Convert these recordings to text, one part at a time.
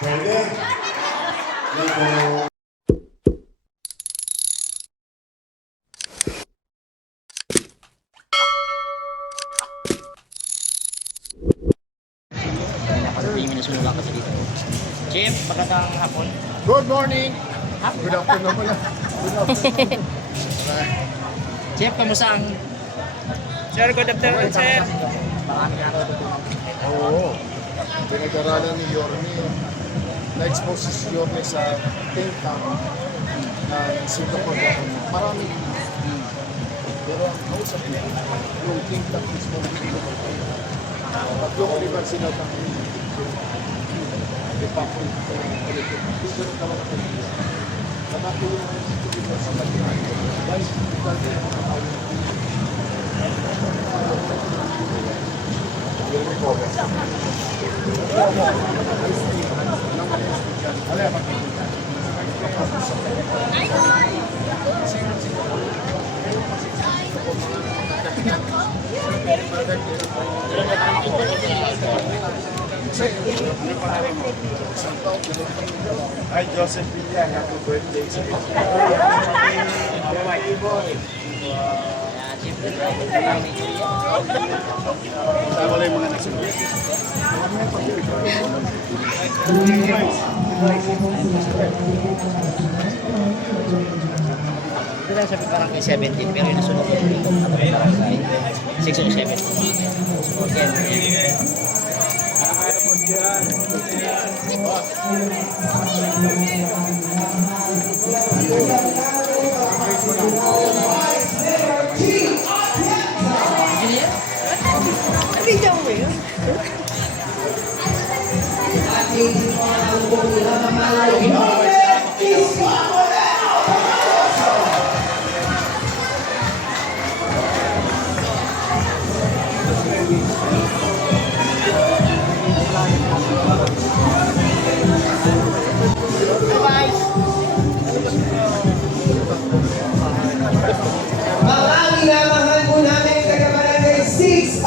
Pwede. Medyo... Chip, magandang hapon. Good morning! Good afternoon pala. Good afternoon. Chip, kamusta ang... Sir, good afternoon, sir. Maraming araw dito. Oo. Pinag-aralan ni Yorme. Na-expose si Yorme sa think tank na Singapore. Marami. Pero ang kausap niya, yung think tank mismo ng Singapore. At yung universidad ng Department of Politics. Dito rin naman ako. Nakatulong naman sa universidad ng dahil Hi, Joseph Villa. Happy birthday sa iyo. Chip, Wala yung mga nagsunod. ito lang sabi parang kay 17, pero yung nasunod ko dito. Parang kay 6 o 7. So, again, Video mo yun? Maraming mahal po namin taga-barangay 607.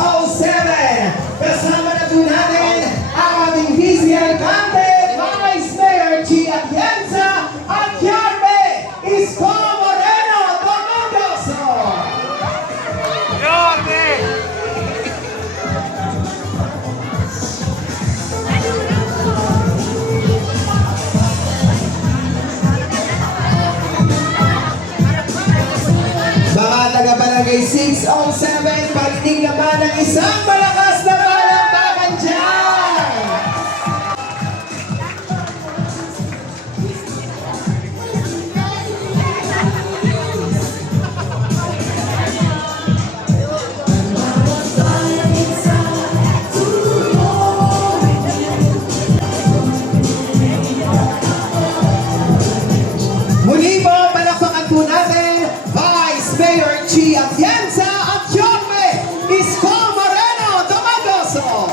Kasama na po natin ang ating Vice Alcalde, Vice Mayor Chi Atienza at Yorme Isko Moreno Domingoso. Yorme! Mga taga-barangay 607, pagdinig naman ng isang malakas na palakpakan dyan! Muli po, palakpakan po natin Vice Mayor Chi Atienza at Yorme Isko Moreno Domingoso.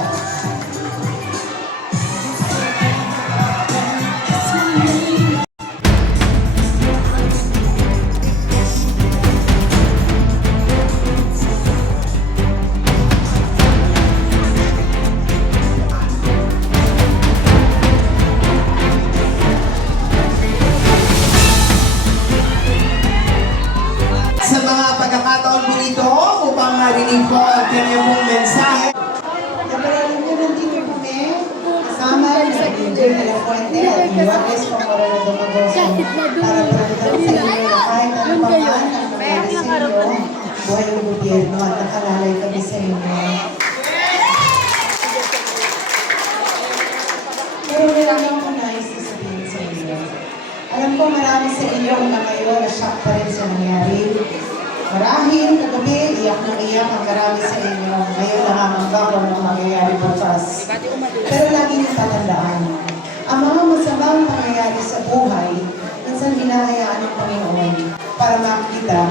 Sa mga pagkakataon po nito, upang marinig po ang kanyang pong mensahe. Nabaralin niyo nandito kami, kasama sa Angel de la Fuente at Juarez Pamorano Domagoso para pagkakataon sa inyo na kahit ano pa man ang nangyari sa inyo, buhay ng gobyerno at nakalalay kami sa inyo. Pero meron lang ako nais na sabihin sa inyo. Alam ko marami sa inyo na kayo na-shock pa rin sa nangyari. Marahil kagabi, iyak na iyak ang marami sa inyo. Ngayon nakangangga kung anong mangyayari bukas. Pero lagi niyong tatandaan, ang mga masamang pangyayari sa buhay, minsan hinahayaan ng Panginoon para makita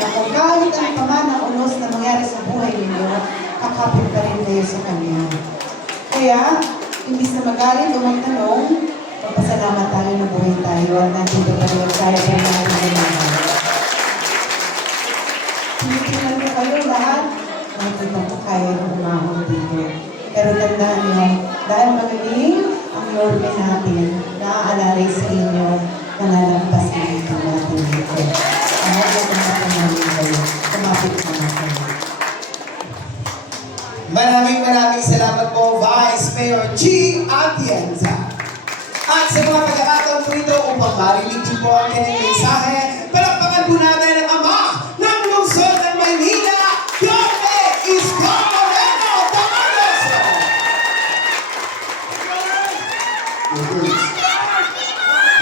na kung kahit ang paman ang unos na mangyari sa buhay ninyo, kakapit pa rin kayo sa Kanya. Kaya, imbis na magalit o magtanong, magpasalamat tayo na buhay tayo at nandito pa rin tayo ng mga pangalaman. Tinitingnan ko kayo lahat, nakikita ko kayo ng umahon dito. Pero tandaan niyo, Dahil magaling ang Yorme natin, naaalalay sa inyo, malalampas din ito natin dito. Ano po kumapit namin kayo? Kumapit naman kayo. Maraming salamat po, Vice Mayor G. Atienza. At sa mga pagkakataon po ito upang marinig din po ang kanyang mensahe, palakpakan po natin ang ama ng lungsod ng Maynila, Yorme Isko Moreno Damaso!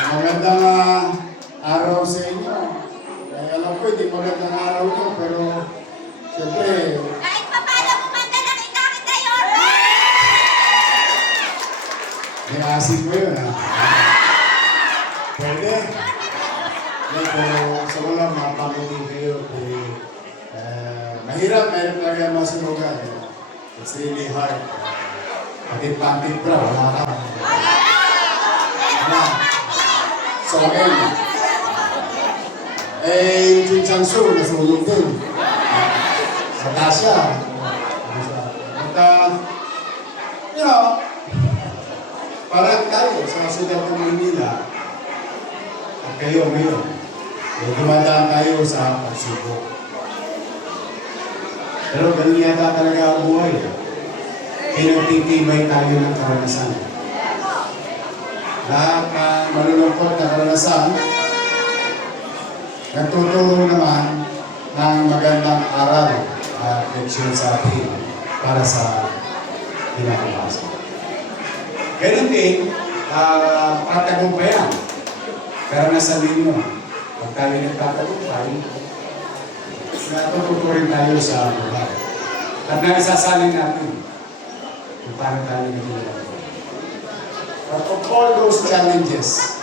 Magandang araw sa inyo. Alam ko, hindi magandang araw nyo, pero siyempre, Kahit pa paano kumanda na kita yun! may asin ko yun, ha? Pwede? Pero sa wala, mapakinig kayo. Mahirap, mayroon talaga masunugan. It's really hard. Pagit-pangit bra, wala ka. Wala. So, akin. Yung Jun Chansu, nasunog din. Sa Tasha. At, you know, parang tayo sa siyudad ng Manila, at kayo ngayon, dumadaan tayo sa pagsubok. Pero ganun yata talaga ang buhay. Pinagtitibay tayo ng karanasan. Lahat ng malulungkot na karanasan, nagtuturo naman ng magandang aral at leksyon sa atin para sa pinakamasok. Ganun din, pagtagumpayan. Karanasan ninyo, pag tayo nagtatagumpay, natututo rin tayo sa buhay. At naisasalin natin kung paano tayo naging. But of all those challenges,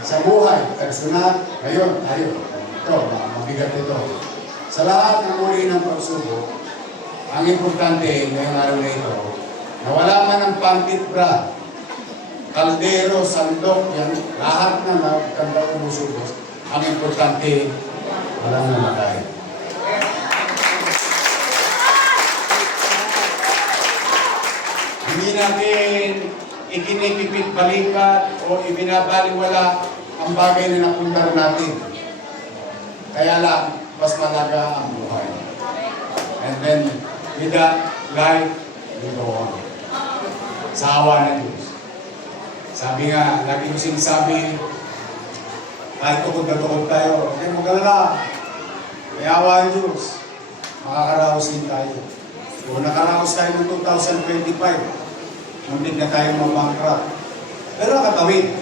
sa buhay, personal, ngayon, tayo, ito, mabigat ito. Sa lahat ng uri ng pagsubok, ang importante ngayong araw na ito, na wala man ng pantit bra, kaldero, sandok, yan, lahat na nagkanda umusubos, ang importante, walang namatay. Hindi natin ikinipipit balikat o ibinabaliwala ang bagay na napundar natin. Kaya lang, mas malaga ang buhay. And then, with that, life will go on. Sa awa ng Diyos. Sabi nga, lagi ko sinasabi, kahit tukod na tukod tayo, okay, mag-alala. May awa ang Diyos. Makakaraos din tayo. Kung nakaraos tayo ng 2025, muntik na tayo mag-bankrupt. Pero nakatawid.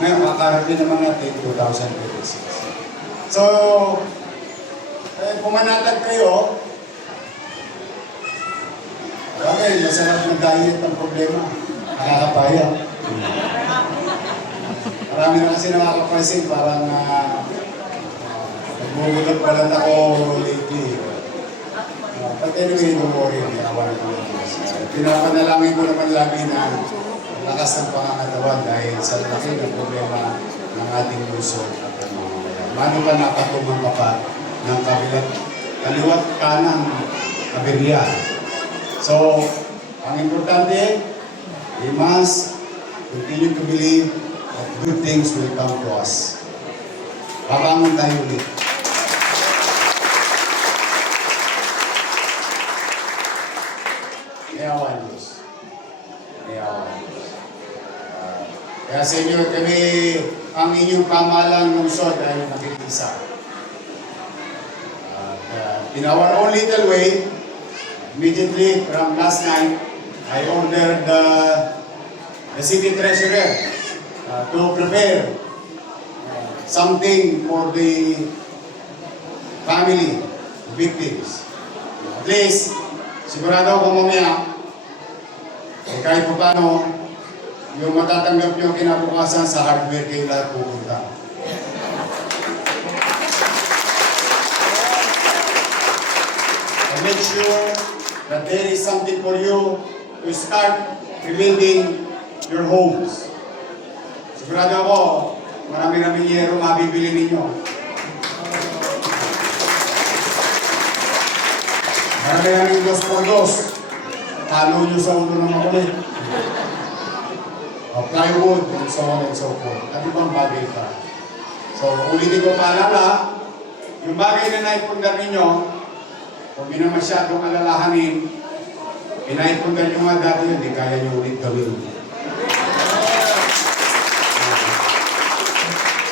Ngayon, kakarating naman natin 2026. So, pumanatag kayo, okay, masarap na diet ang problema. Nakakapaya. Marami na kasi nakakapansin, parang nagmumulot pa lang ako lately. But anyway, don't worry, may awa ng Diyos. Pinapanalangin ko naman lagi na lakas ng pangangatawan dahil sa laki ng problema ng ating lungsod at ng mga bayan. Mano ba napatumang ka pa ng kaliwat kanang kaberya? So, ang importante, we must continue to believe that good things will come to us. Babangon tayo ulit. May awa ang Diyos. May awa ang Diyos. Kaya sa inyo, kami, ang inyong pamahalang lungsod ay nakikisa. In our own little way, immediately from last night, I ordered the city treasurer to prepare something for the family victims. At least, sigurado ako mamaya, kahit pa paano, yung matatanggap nyo kinabukasan sa hardware kayo lahat pupunta. And make sure that there is something for you to start rebuilding your homes. Sigurado ako, marami-raming yero mabibili ninyo. Marami-raming dos por dos. talo nyo sa ulo ng makulit. Plywood, and so on and so forth. At ibang bagay pa. So, ulitin ko paalala, yung bagay na naipundar ninyo, kung di na masyadong alalahanin, inaipundar nyo nga dati yun, di kaya nyo ulit gawin.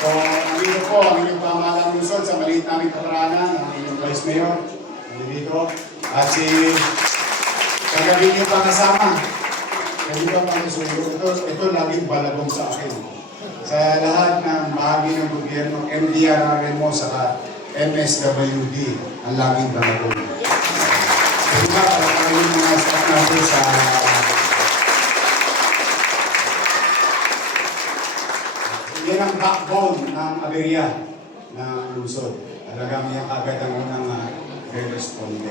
So, nandito po ang inyong pamahalang Luzon sa maliit namin kaparaanan, ang inyong Vice Mayor, nandito, at si kagabi niyo pa kasama. Hindi ba pang suyo? Ito laging balagong sa akin. Sa lahat ng bahagi ng gobyerno, MDRRM mo saka MSWD, ang laging balagong. Kasi ba, para kayo mga staff natin sa yan ang backbone ng aberya ng Luzon. Talagang yan agad ang unang re-responde.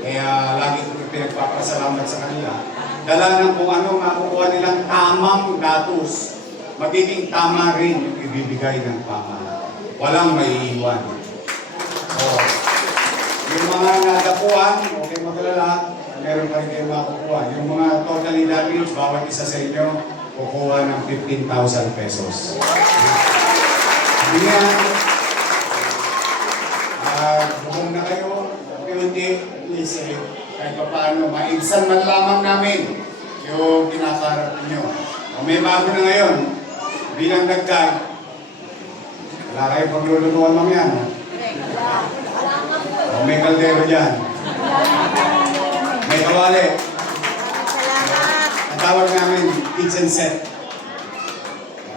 Kaya lagi ko pinagpapasalamat sa kanila. Dala ng kung ano makukuha nilang tamang datos, magiging tama rin yung ibibigay ng pamahalaan. Walang maiiwan. So, yung mga nadapuan, okay magalala, meron pa rin kayo makukuha. Yung mga totally damaged, bawat isa sa inyo, kukuha ng 15,000 pesos. Hindi nga, bukong na kayo, unti-unti, at least kahit pa paano, maibsan man lamang namin yung kinakarap nyo. O may bago na ngayon, bilang dagdag, wala kayo paglulutuan lang yan. O may kaldero dyan. May kawali. Ang tawag namin, kitchen set.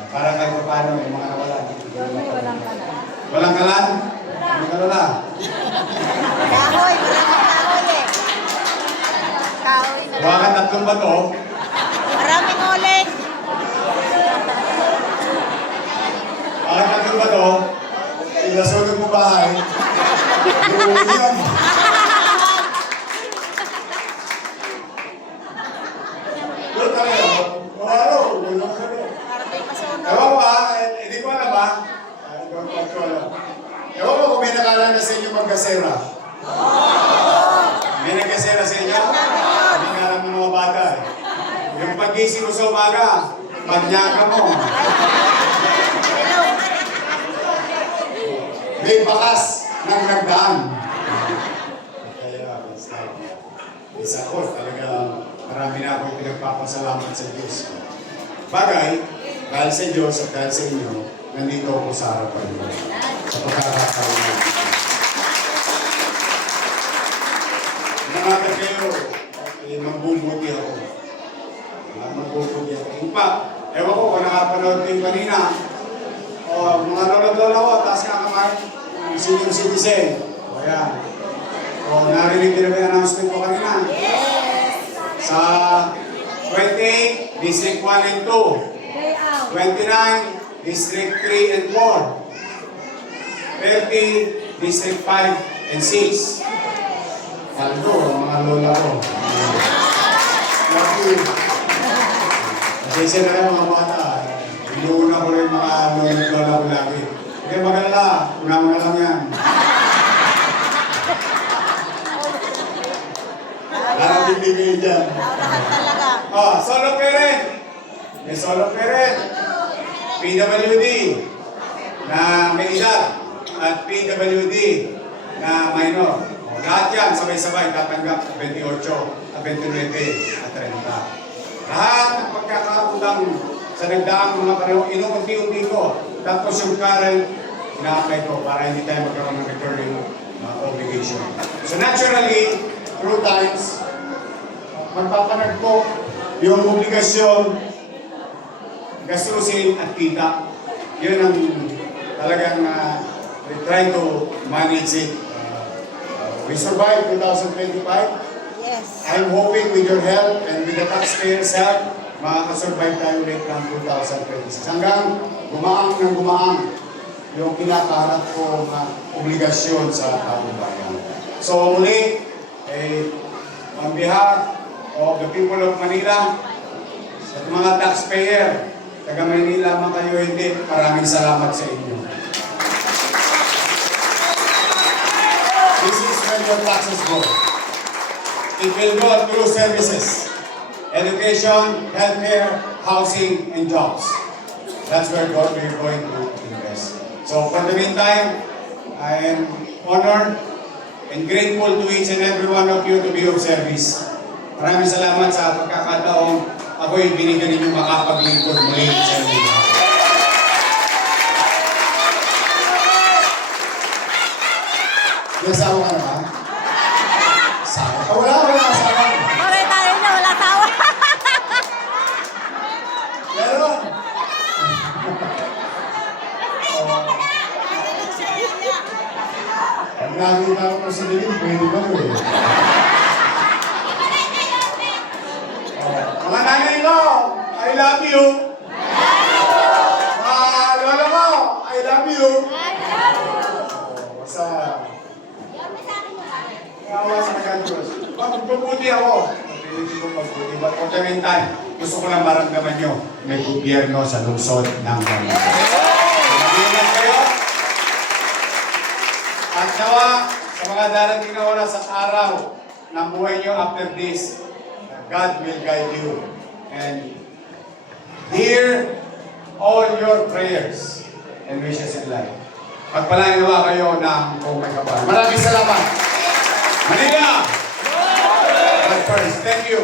Para kahit pa paano, yung mga nawala. Walang kalan? Walang kalala? Kahoy, wala kang kahoy eh. Kahoy na lang. Baka tatlong bato. Maraming uling. Baka tatlong bato. Ilasunod mo bahay. Iuwi yan. Pero talaga, ano? Ewan ko hindi ko alam ba? Ewan ko kung may nakalala sa inyo magkasera. May nagkasera sa inyo? Hindi nga alam ng mga bata eh. Yung pag-gising mo sa umaga, panyaga mo. May bakas ng nagdaan. Kaya, isa ko, talaga marami na akong pinagpapasalamat sa Diyos. Bagay, dahil sa Diyos at dahil sa inyo, nandito ako sa harapan mo. Sa pagkakataon natin. Nangatag kayo, magbubuti ako. Magbubuti ako. In fact, ewan ko kung nakapanood kayo kanina, mga lola-lola ko, taas nga kamay, senior citizen. O yan. Narinig nyo na ba yung announcement ko kanina? Sa 28, District 1 and 2. 29, District 3 and 4. 30, District 5 and 6. Kaldo, mga lola ko. Love you. Kasi na rin mga bata. Inuuna ko rin mga lola ko lagi. Okay, magalala. Una mo na lang yan. Parang hindi kayo dyan. Lahat talaga. Solo parent. May solo parent. PWD na may edad at PWD na minor. Lahat yan, sabay-sabay, tatanggap 28, 29 at 30. Lahat ng pagkakautang sa nagdaang mga panahon, inuunti-unti ko. Tapos yung current, ina-apply ko para hindi tayo magkaroon ng recurring obligation. So naturally, through times, magpapanag ko yung obligasyon, gastusin at kita. Yun ang talagang we try to manage it. We survived 2025. Yes. I'm hoping with your help and with the taxpayers' help, makakasurvive tayo ulit ng 2026. Hanggang gumaang ng gumaang yung kinakaharap ko na obligasyon sa taong bayan. So muli, on behalf of the people of Manila, sa mga taxpayer, taga Manila man kayo hindi, maraming salamat sa inyo. This is where your taxes go. it will go through services. Education, healthcare, housing, and jobs. That's where we're going to invest. So for the meantime, I am honored and grateful to each and every one of you to be of service. Maraming salamat sa pagkakataong ako'y binigyan ninyo makapaglingkod muli sa inyo. May asawa ka na ba? Asawa ka? Wala asawa. Okay, tayo na, wala tawa. Meron. Pag nakita ko si Dilin, pwede ba yun eh? Mga nanay ko, I love you. Mga lolo ko, I love you. Basta, Kawa sa Diyos. Magpuputi ako. Pilitin ko magputi. But for the meantime, gusto ko lang maramdaman nyo, may gobyerno sa lungsod ng Manila. Mag-ingat kayo. At nawa, sa mga darating na oras at araw ng buhay nyo after this, God will guide you. And hear all your prayers and wishes in life. Pagpalain nawa kayo ng kung may kapal. Maraming salamat. Manila! But first, thank you.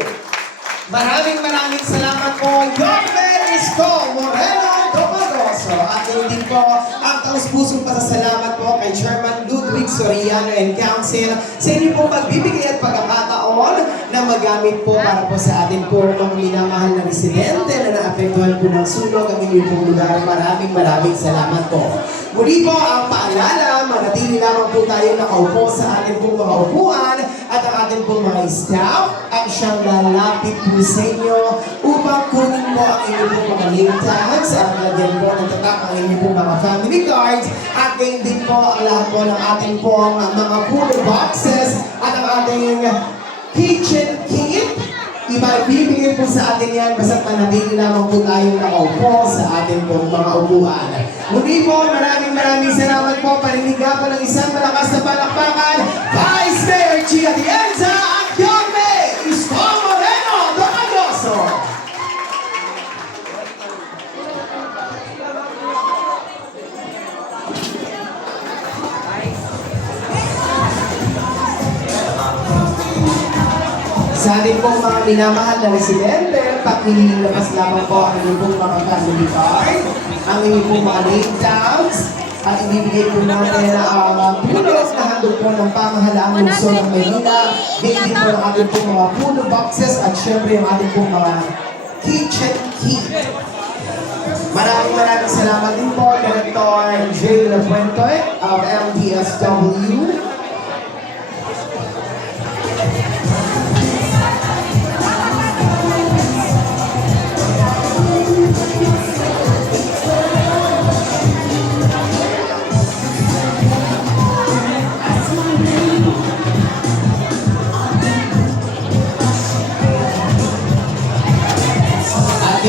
Maraming salamat po, Yorme Isko Moreno Domagoso. At din po ang taus-pusong pasasalamat po kay Chairman Ludwig Soriano and Council sa inyo pong pagbibigay at pagkakataon na magamit po para po sa atin po mga minamahal na residente na naapektuhan po ng sunog ang inyong pong lugar. Maraming salamat po. Muli po ang paalala, manatili lamang po tayo nakaupo sa ating pong mga upuan at ang ating pong mga staff ang siyang lalapit po sa inyo upang kunin po ang inyong pong mga name tags at lagyan po ng tatak ang inyong pong mga family cards at gayon din po ang lahat po ng ating pong mga puno boxes at ang ating kitchen kit. Ibibigay po sa atin yan basta manatili lamang po tayong nakaupo sa ating pong mga upuan. Muli po, maraming salamat po. Paniniga po ng isang malakas na palakpakan, Vice Mayor Chi Atienza at Yorme Isko Moreno Domagoso. Sa ating pong mga minamahal na residente, pakilabas lamang po ang inyong pong mga family card, ang inyong pong mga name tags, at ibibigay po natin ang puno na handog po ng pamahalaang lungsod ng Maynila, gayon din po ang ating pong mga puno boxes, at syempre ang ating pong mga kitchen kit. Maraming salamat din po, Director Jay Lafuente of MDSW.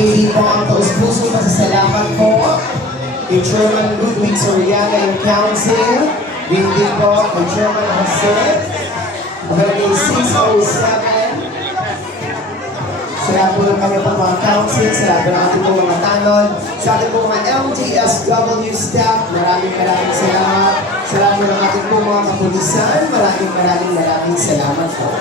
Hindi po ang taus-puso pasasalamat po kay Chairman Ludwig Soriano and Council. Hindi po kay Chairman Jose. Barangay 607. Sa lahat po ng kami po mga council, sa lahat po ng ating po mga tanod, sa ating po mga MTSW staff, maraming salamat. Sa lahat po ng ating po mga kapulisan, maraming salamat po.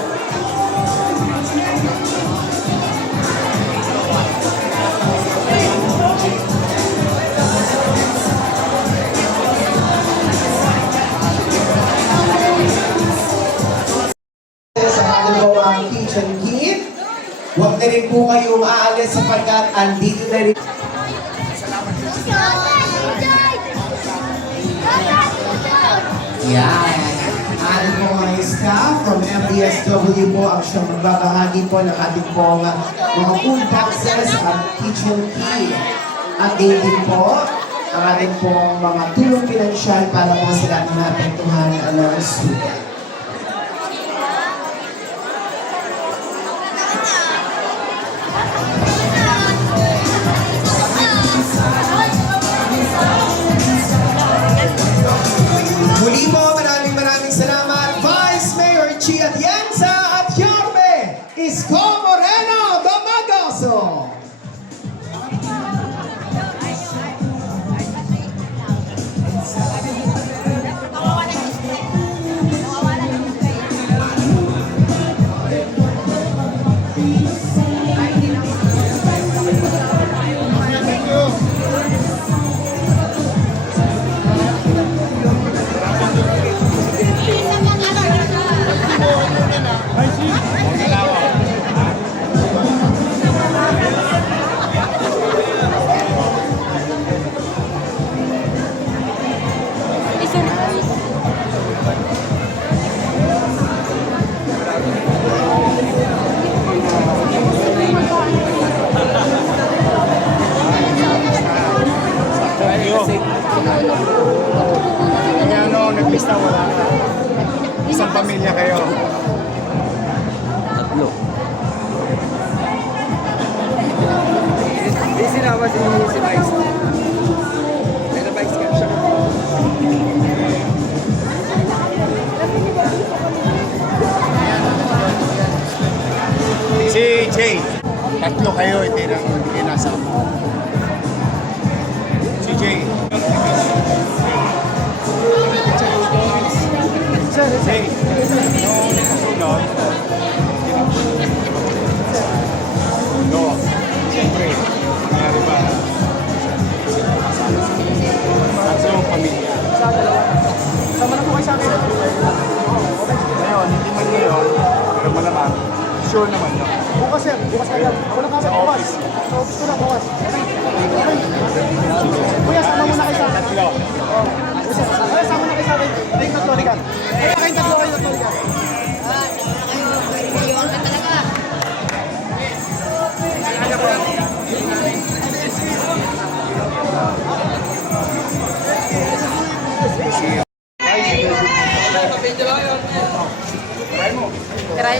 Kitchen kit. Huwag na rin po kayong aalis sapagkat andito na rin. Yan. Atin po mga staff from MDSW po ang siyang magbabahagi po ng ating pong mga food boxes at kitchen kit. At din po ang ating pong mga tulong pinansyal para po sa lahat na apektuhan ng student. Muli po, maraming salamat, Vice Mayor Chi Atienza at Yorme Kaya ano, naglista wala ka. Isang pamilya kayo. Tatlo. Hindi sinama si Vice. Pero Vice ka siya. Si Jay, tatlo kayo, hindi kayo nasama. Si Jay. Jay, nung sunod, no, siyempre, nangyari ba? Sa yung pamilya. Sama na po kayo sa akin. Ngayon, hindi man ngayon, pero malamang, sure naman yun. Bukas sir, bukas kayo. Ako lang kami bukas. Sa office ko lang bukas. Kuya, sama muna kayo sa akin. Tatlo. Kuya, sama na kayo sa akin. Kayong tatlo, Rican. Kayong tatlo, Rican. Try.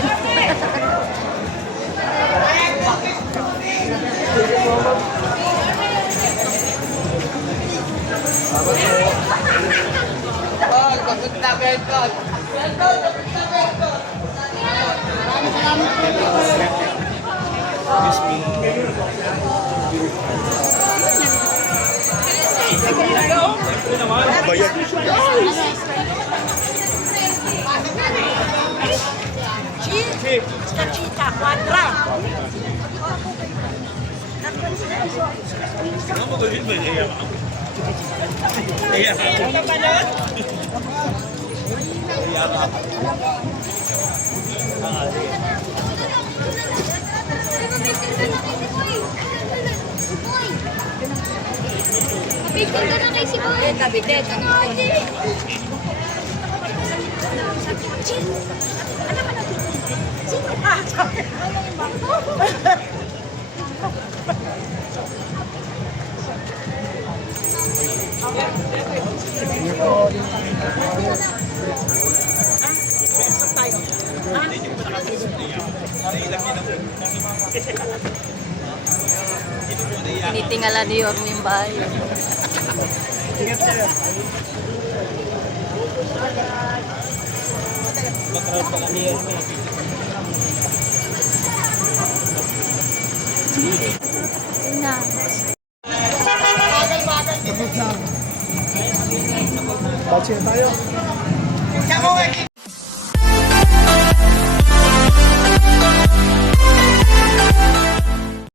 Chita, quadra. Picture ka na kay si Boy. Kabinet. Tinitingala ni Yorme yung bahay. Batch tayo.